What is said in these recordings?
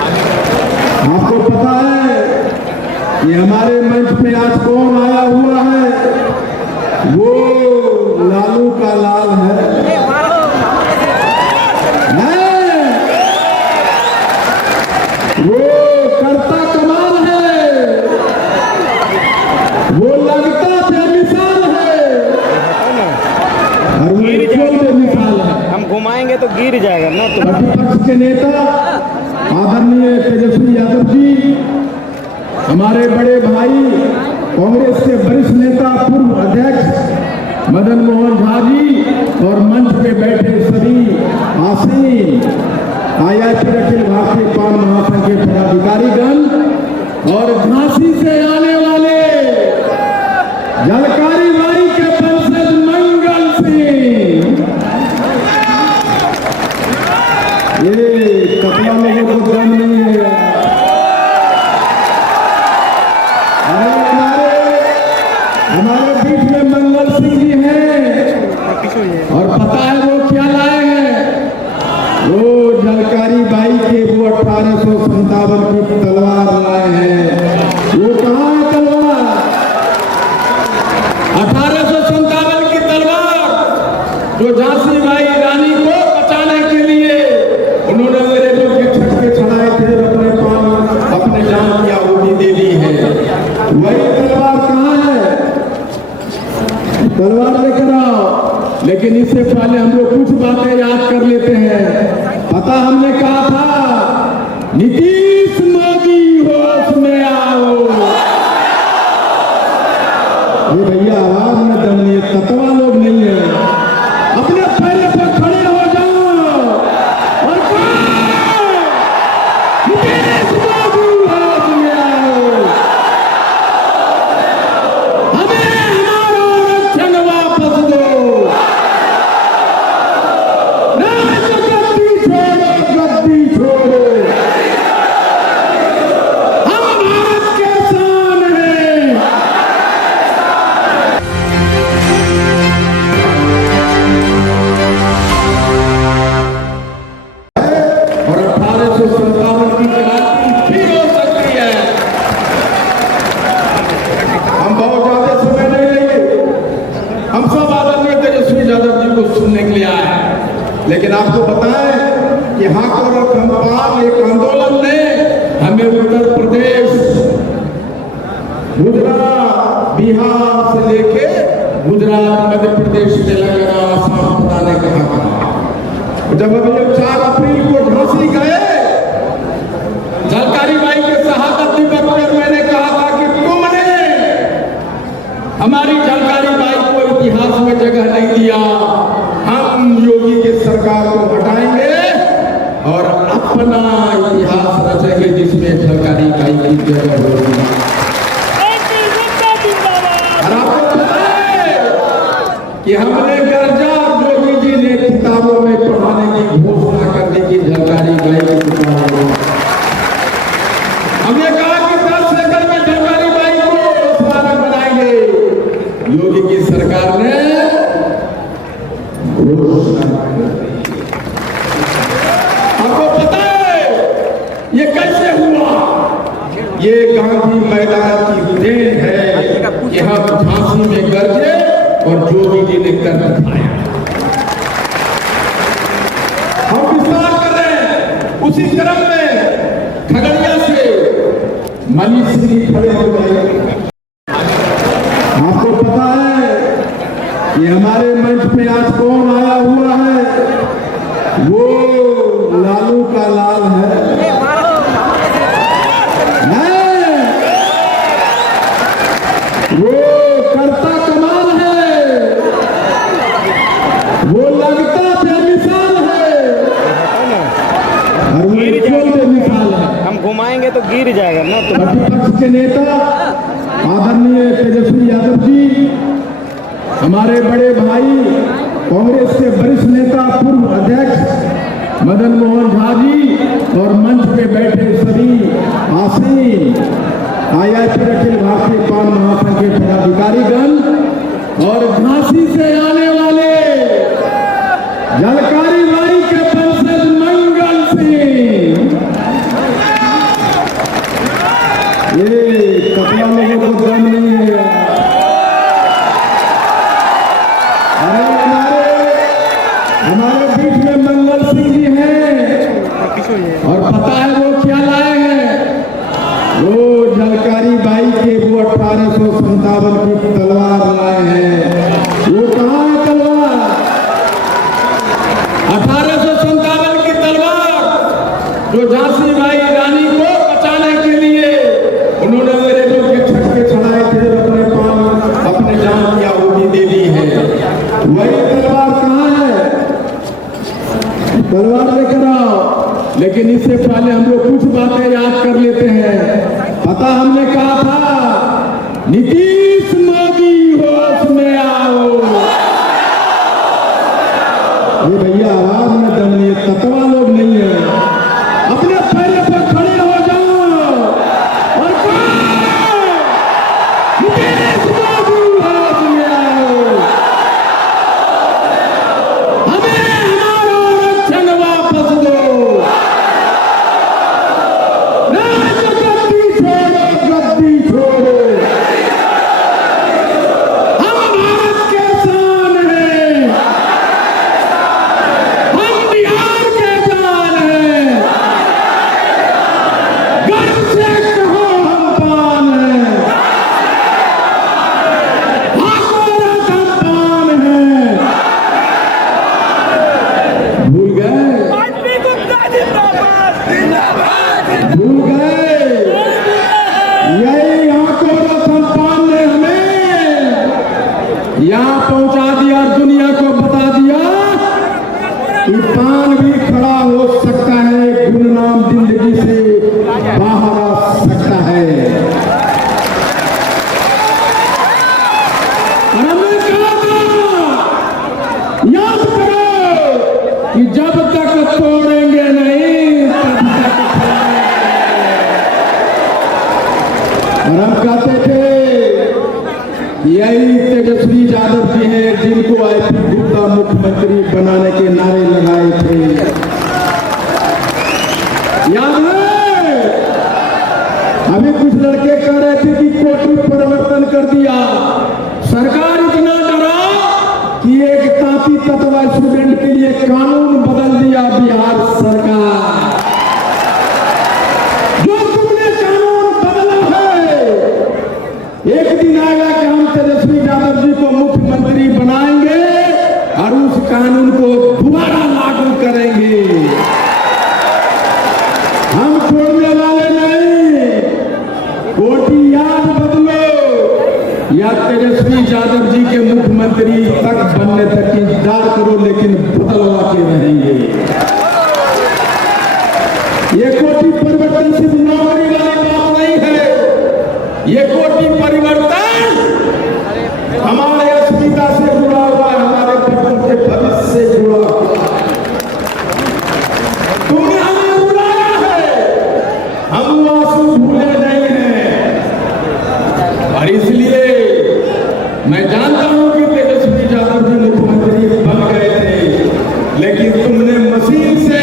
आपको पता है कि हमारे मंच पे आज कौन आया हुआ है? वो लालू का लाल है। वो करता कमाल है, वो लगता बेमिसाल है और वो बेमिसाल है। हम घुमाएंगे तो गिर जाएगा ना। तो प्रतिपक्ष के नेता आदरणीय तेजस्वी यादव जी, हमारे बड़े भाई कांग्रेस के वरिष्ठ नेता पूर्व अध्यक्ष मदन मोहन झा जी और मंच पे बैठे सभी आसीन आईआईटी अखिल भारतीय पान महासंघ के पदाधिकारीगण और झांसी से आने वाले झलकारी बाई के वंशज मंगल सिंह, ये कपड़ा लोगों को दम नहीं है। हमारे बीच में मंगल सिंह जी हैं और पता है वो क्या लाए हैं? वो झलकारी बाई के वो 1857 की तलवार लाए हैं। वो कहाँ है तलवार? 1857 की तलवार जो झांसी बाई रानी को बचाने के लिए उन्होंने अंग्रेजों के छक्के चढ़ाए थे, अपने जान की आहुति दे दी है। वही तलवार कहाँ है? तलवार लेकर आओ। लेकिन इससे पहले हम लोग कुछ बातें याद कर लेते हैं। पता हमने कहा था नीतीश मोदी होश में आओ। ये भैया आवाज में दम नहीं, तत्वा लोग नहीं है। अपने पैर पर खड़े हो जाओ और नीतीश मोदी होश में आओ। हमें हमारा आरक्षण वापस दो। गद्दी छोड़ो। हम भारत के शान हैं। और 1857 की क्रांति फिर हो सकती है। हम बहुत ज्यादा समय नहीं लेंगे। हम सब आदरणीय तेजस्वी यादव जी को सुनने के लिए आए हैं। लेकिन आपको बताएं कि हक और खंपाल एक आंदोलन ने हमें उत्तर प्रदेश, गुजरात, बिहार से लेके गुजरात, मध्य प्रदेश, तेलंगाना, आसाम बताने का हक। जब हम लोग 4 अप्रैल को झांसी गए, झलकारी बाई के शहादत दिवस पर मैंने कहा था कि तुमने हमारी झलकारी बाई को इतिहास में जगह नहीं दिया। हम योगी की सरकार को हटाएंगे और अपना इतिहास रचेंगे जिसमें झलकारी बाई की जगह होगी। और आपको पता है कि हमने गर्जा योगी जी ने किताबों में पढ़ाने की घोषणा कर दी कि झलकारी बाई की किताबों में हमने कहा कि 10 एकड़ में झलकारी बाई को स्मारक बनाएंगे। योगी की सरकार ने आपको पता है ये कैसे हुआ? ये गांधी मैदान की देन है कि हम झांसी में गरजे और योगी जी ने कर दिखाया। हम विस्तार कर रहे हैं। उसी क्रम में खगड़िया से मनीष सिंह खड़े हो गए। आपको पता है कि हमारे मंच पे आज कौन आया हुआ है? वो लालू का लाल है। वो करता कमाल है, वो लगता बेमिसाल है और वो बेमिसाल है। हम घुमाएंगे तो गिर जाएगा ना। तो प्रतिपक्ष के नेता आदरणीय तेजस्वी यादव जी, हमारे बड़े भाई कांग्रेस के वरिष्ठ नेता पूर्व अध्यक्ष मदन मोहन झा जी और मंच पे बैठे सभी आसीन आईआईटी अखिल भारतीय पान महासंघ के पदाधिकारीगण और झांसी से आने वाले झलकारी बाई के वंशज मंगल सिंह, ये कपड़ा लोगों को दम नहीं है यार। अरे हमारे बीच में मंगल सिंह जी हैं और पता है वो क्या लाए हैं? वो झलकारी बाई के वो 1857 की तलवार लाए हैं। वो कहाँ है तलवार? 1857 की तलवार जो झांसी बाई रानी को बचाने के लिए उन्होंने अंग्रेजों के छक्के छड़ाए थे, अपने प्राण अपने जान की आहुति दे दी है। वही तलवार कहाँ है? तलवार लेकर आओ। लेकिन इससे पहले हम लोग कुछ बातें याद कर लेते हैं। पता हमने कहा था नीतीश मोदी होश में आओ। ये भैया आवाज में दम नहीं है, तत्वा लोग नहीं है। अपने पैरों पर खड़े हो जाओ और नीतीश मोदी होश में आओ। हमें हमारा आरक्षण वापस दो। गद्दी छोड़ो। हम भारत के शान हैं, हम बिहार के जान हैं। गर्व से कहो हम पान हैं, हमारा सम्मान है। भूल गए? भूल गए? यही आंखों का सम्मान ने हमें यहाँ पहुंचा दिया और दुनिया को बता दिया कि पान भी खड़ा हो सकता है, गुमनाम जिंदगी से बाहर आ सकता है। और हमने कहा था, याद करो कि जब तक तोड़ेंगे नहीं तब तक और हम कहते थे यही तेजस्वी यादव जी हैं जिनको आईपी गुप्ता मुख्यमंत्री बनाने के नारे लगाए थे। याद है? अभी कुछ लड़के कह रहे थे कि कोर्ट में परिवर्तन कर दिया। सरकार इतना डरा कि एक तांती तत्वा स्टूडेंट के लिए कानून बदल दिया बिहार सरकार। एक दिन आएगा कि हम तेजस्वी यादव जी को मुख्यमंत्री बनाएंगे और उस कानून को दोबारा लागू करेंगे। हम छोड़ने वाले नहीं। कोटी याद बदलो या तेजस्वी यादव जी के मुख्यमंत्री तक बनने तक इंतजार करो, लेकिन बदलवा के रहेंगे। ये कोटी परिवर्तन सिर्फ नौकरी वाली बात नहीं है। ये कोटि परिवर्तन हमारे अस्मिता से जुड़ा हुआ है, हमारे बच्चों के भविष्य से जुड़ा हुआ है। तुमने हमें बुलाया है, हम आंसू भूले नहीं हैं। और इसलिए मैं जानता हूं कि तेजस्वी यादव जी मुख्यमंत्री बन गए थे, लेकिन तुमने मशीन से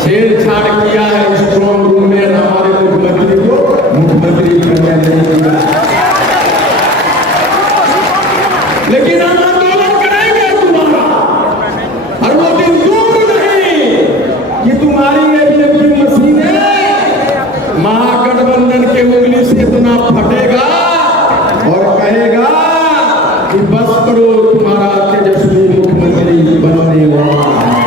छेड़छाड़ किया है। स्ट्रॉन्ग रूम में हमारे मुख्यमंत्री को मुख्यमंत्री करने नहीं दिया। लेकिन हम आंदोलन करेंगे तुम्हारा, और वो दिन दूर नहीं कि तुम्हारी एबीएफी मशीनें महागठबंधन के उंगली से इतना फटेगा और कहेगा कि बस करो, तुम्हारा तेजस्वी मुख्यमंत्री बनने वाला है।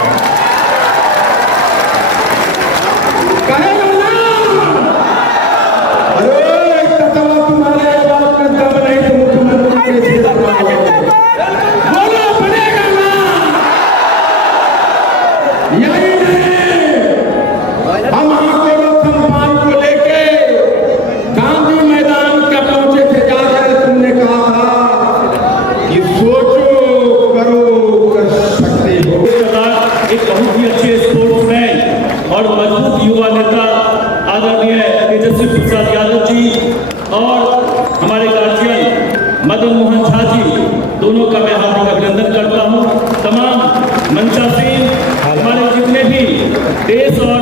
मदन मोहन झा जी दोनों का मैं हार्दिक अभिनंदन करता हूं। तमाम मंचासीन हमारे जितने भी देश और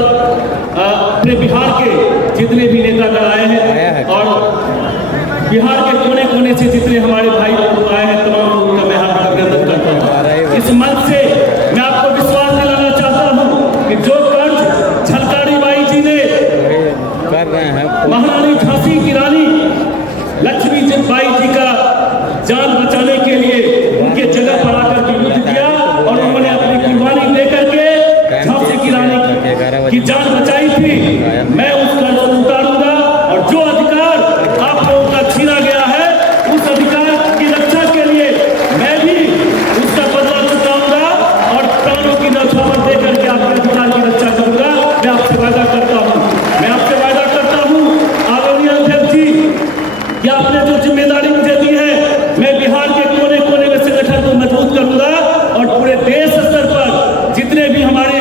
अपने बिहार के जितने भी नेता बिहार के कोने कोने से जितने हमारे भाई लोग आए हैं तमाम लोगों का मैं हार्दिक अभिनंदन करता हूँ। इस मंच से मैं आपको विश्वास दिलाना चाहता हूँ कि जो कर्ज झलकारी बाई जी ने कर रहे हैं महारानी झांसी की रानी लक्ष्मीबाई जी का जान बचाने के लिए उनके जगह पर आकर के युद्ध किया और उन्होंने अपनी कुर्बानी देकर के झांसी की रानी की जान बचाई थी। मैं उस कर्ज को उतारूंगा और जो अधिकार आप लोगों का छीना गया है उस अधिकार की रक्षा के लिए मैं भी उसका बदला चुकाऊंगा और प्राणों की न्यौछावर देकर के आपके अधिकार की रक्षा करूंगा। मैं आपसे वादा करता हूँ, मैं आपसे वादा करता हूँ आदरणीय अध्यक्ष जी कि आपने जो जिम्मेदारी मुझे दी है मैं बिहार के कोने कोने में संगठन को मजबूत करूंगा और पूरे देश स्तर पर जितने भी हमारे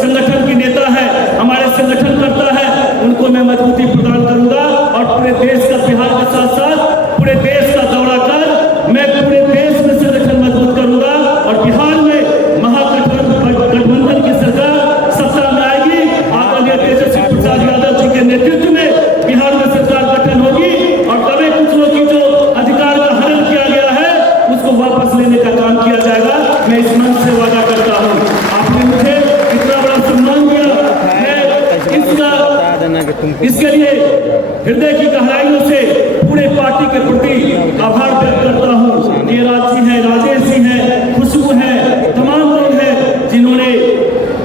संगठन के नेता है, हमारे संगठन करता है, उनको मैं मजबूती प्रदान करूंगा और पूरे देश का बिहार के साथ साथ पूरे देश का दौरा कर मैं पूरे देश में संगठन मजबूत करूंगा और बिहार में महागठबंधन की सरकार सत्ता में आएगी। आदरणीय तेजस्वी प्रसाद यादव जी के नेतृत्व में बिहार में सरकार गठन होगी और दबे कुचलों की जो अधिकार का हनन किया गया है उसको वापस लेने का काम किया जाएगा। मैं इस मंच से वादा करता हूँ। आपने मुझे इतना बड़ा सम्मान दिया, मैं इसके लिए हृदय की गहराइयों से पूरे पार्टी के प्रति आभार व्यक्त करता हूँ। ये राज सिंह है, राजेश सिंह है, खुशबू है, तमाम लोग हैं जिन्होंने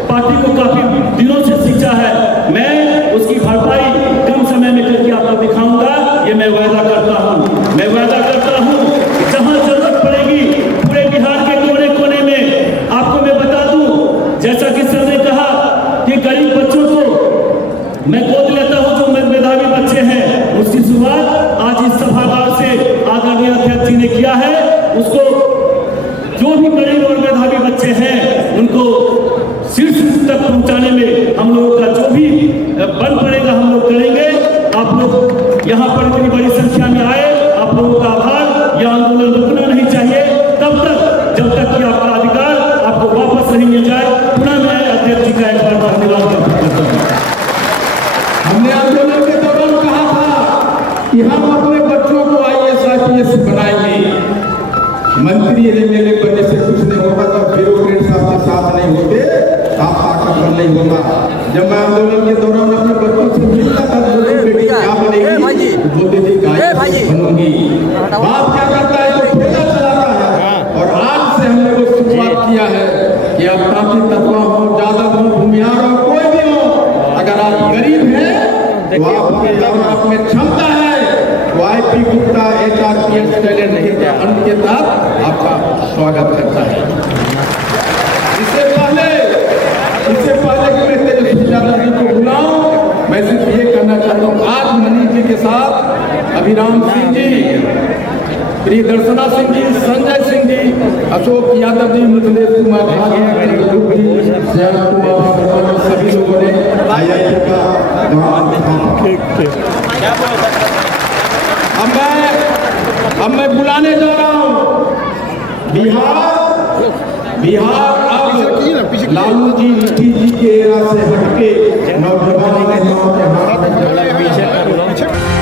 पार्टी को काफी दिनों से सींचा है। मैं उसकी भरपाई कम समय में करके आपको दिखाऊंगा, ये मैं वादा करता हूँ। मैं वादा करता हूँ कि जहां जरूरत पड़ेगी पूरे बिहार के कोने कोने में आपको मैं बता दूं, जैसा कि सर ने कहा कि गरीब बच्चों को मैं गोद लेता हूं जो मेधावी बच्चे हैं, उसकी शुरुआत आज इस सभागार से आदरणीय अध्यक्ष जी ने किया है। उसको जो भी गरीब और मेधावी बच्चे हैं उनको शीर्ष तक पहुंचाने में हम लोगों का जो भी बल पड़ेगा हम लोग करेंगे। आप लोग यहाँ पर इतनी बड़ी संख्या में आए, आप लोगों का आभार। यह आंदोलन रुकना नहीं चाहिए तब तक जब तक कि आपका अधिकार आपको वापस नहीं मिल जाए। पुनः मैं अध्यक्ष जी का एक बार धन्यवाद करता हूँ। हमने आंदोलन के दौरान कहा था कि हम अपने बच्चों को IAS IPS बनाएंगे। मंत्री एमएलए बनने से कुछ नहीं होगा, जब ब्यूरोक्रेट साहब के साथ नहीं होते आप ताकत नहीं होगा। जब मैं आंदोलन के दौरान अपने बच्चों से मिलता था बेटी क्या बनेगी, बोलते थे IAS बनूंगी। बाप क्या करता है तो ठेला चलाता है। और आज से हमने वो शुरुआत किया है कि अब ताकि तत्वा हो, जादव हो, भूमिहार हो, कोई भी हो, अगर आप गरीब हैं तो आप में क्षमता है तो IP गुप्ता HRPS टैलेंट के तहत आपका स्वागत करता है। इससे पहले कि मैं तेजस्वी यादव जी को बुलाऊं, मैं सिर्फ ये कहना चाहता हूँ आज मनीष जी के साथ अभिराम सिंह जी, प्रियदर्शना सिंह जी, संजय सिंह जी, अशोक यादव जी, मिथिलेश कुमार श्याम कुमार, सभी लोगों ने IIT का अब मैं बुलाने जा रहा हूँ बिहार अब लालू जी नीति जी के एरा से हटके नौजवान नेताओं के हाथ में